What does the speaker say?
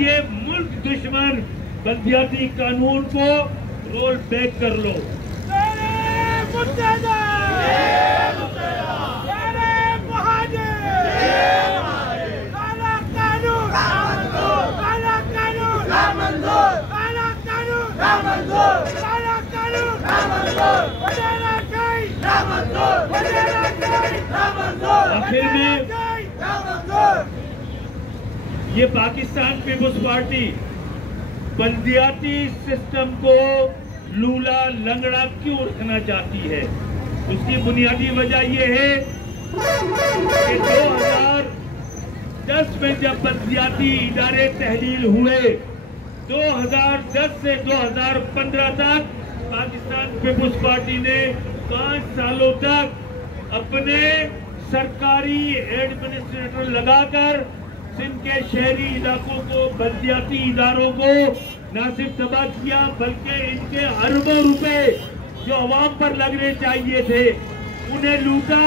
ये मुल्क दुश्मन बल्दियाती कानून को रोल बैक कर लो। आखिर में ये पाकिस्तान पीपुल्स पार्टी बल्दियाती सिस्टम को लूला लंगड़ा क्यों रखना चाहती है, उसकी बुनियादी वजह यह है कि 2010 में जब बल्दियाती इदारे तहलील हुए, 2010 से 2015 तक पाकिस्तान पीपुल्स पार्टी ने 5 सालों तक अपने सरकारी एडमिनिस्ट्रेटर लगाकर सिंध के शहरी इलाकों को, बल्दियाती इदारों को न सिर्फ तबाह किया बल्कि इनके अरबों रुपए जो अवाम पर लगने चाहिए थे उन्हें लूटा।